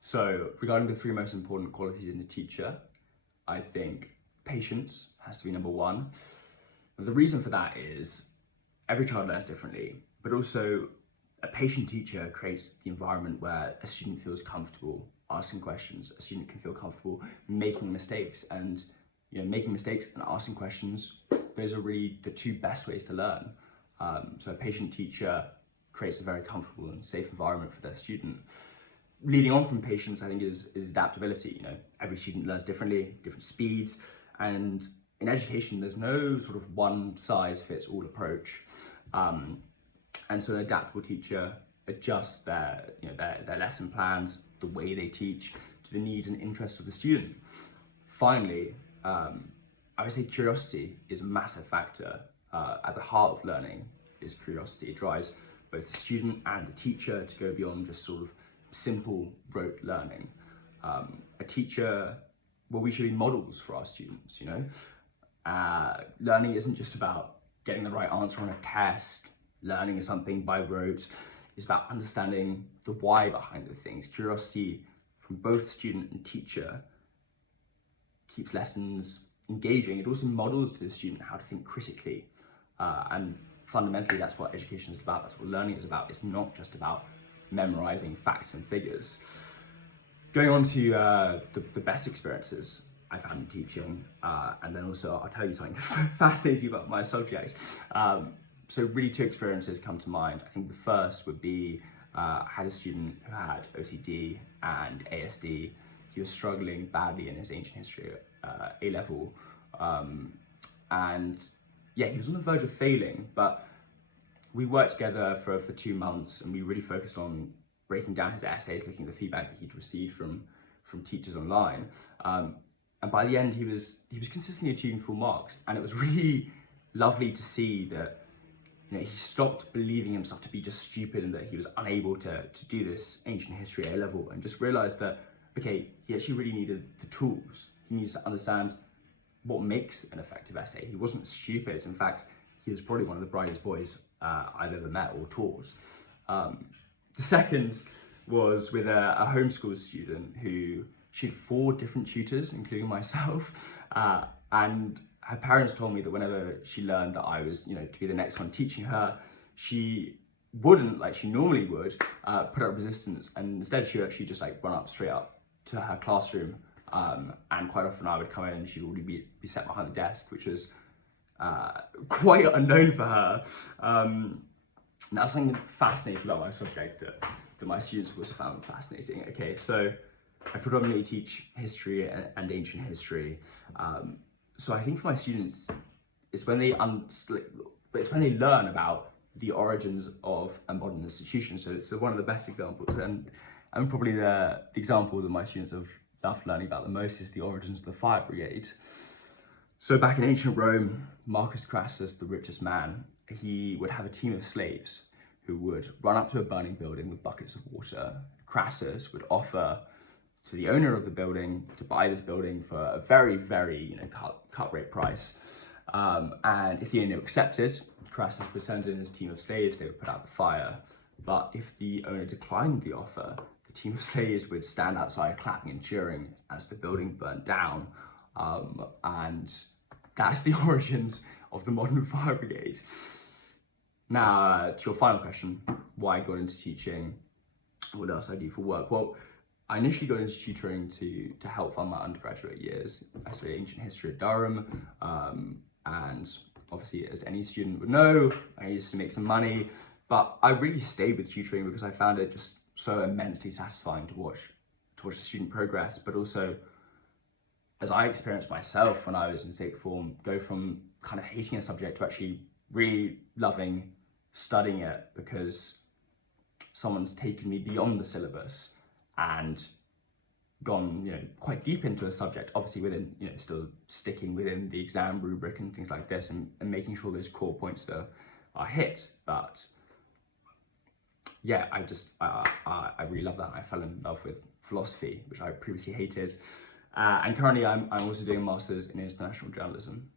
So regarding the three most important qualities in a teacher, I think patience has to be number one. The reason for that is every child learns differently, but also a patient teacher creates the environment where a student feels comfortable asking questions. A student can feel comfortable making mistakes, and making mistakes and asking questions, those are really the two best ways to learn. So a patient teacher creates a very comfortable and safe environment for their student. Leading on from patience, I think, is adaptability. Every student learns differently, different speeds, and in education, there's no sort of one size fits all approach. And so an adaptable teacher adjusts their lesson plans, the way they teach, to the needs and interests of the student. Finally, I would say curiosity is a massive factor. At the heart of learning is curiosity. It drives both the student and the teacher to go beyond just sort of simple rote learning. A teacher, well, we should be models for our students. Learning isn't just about getting the right answer on a test. Learning is something by rote. It's about understanding the why behind the things. Curiosity from both student and teacher keeps lessons engaging. It also models to the student how to think critically. And fundamentally, that's what education is about. That's what learning is about. It's not just about memorizing facts and figures. Going on to the best experiences I've had in teaching, and then also I'll tell you something fascinating about my subject. So really two experiences come to mind. I think the first would be, I had a student who had OCD and ASD. He was struggling badly in his ancient history A-level. And yeah, he was on the verge of failing, but we worked together for 2 months, and we really focused on breaking down his essays, looking at the feedback that he'd received from teachers online. And by the end, he was consistently achieving full marks, and it was really lovely to see that he stopped believing himself to be just stupid and that he was unable to do this ancient history A-level, and just realized that, okay, he actually really needed the tools. He needs to understand what makes an effective essay. He wasn't stupid. In fact, he was probably one of the brightest boys I've ever met or taught. The second was with a homeschool student who she had 4 different tutors, including myself, and her parents told me that whenever she learned that I was, to be the next one teaching her, she wouldn't, like she normally would, put up resistance, and instead she would actually just run up straight up to her classroom, and quite often I would come in and she'd already be sat behind the desk, which was quite unknown for her. Now, something fascinating about my subject that my students also found fascinating. Okay, so I predominantly teach history and ancient history. So I think for my students, it's when they learn about the origins of a modern institution. So one of the best examples, and probably the example that my students have loved learning about the most, is the origins of the fire brigade. So back in ancient Rome, Marcus Crassus, the richest man, he would have a team of slaves who would run up to a burning building with buckets of water. Crassus would offer to the owner of the building to buy this building for a very, very cut rate price. And if the owner accepted, Crassus would send in his team of slaves. They would put out the fire. But if the owner declined the offer, the team of slaves would stand outside clapping and cheering as the building burnt down. And that's the origins of the modern fire brigade. Now, to your final question, why I got into teaching, what else I do for work? Well, I initially got into tutoring to help fund my undergraduate years. I studied ancient history at Durham, and obviously, as any student would know, I needed to make some money, but I really stayed with tutoring because I found it just so immensely satisfying to watch the student progress, but also, as I experienced myself when I was in sixth form, go from kind of hating a subject to actually really loving studying it because someone's taken me beyond the syllabus and gone, quite deep into a subject, obviously within, still sticking within the exam rubric and things like this, and making sure those core points are hit. But yeah, I really love that. I fell in love with philosophy, which I previously hated. And currently I'm also doing a master's in international journalism.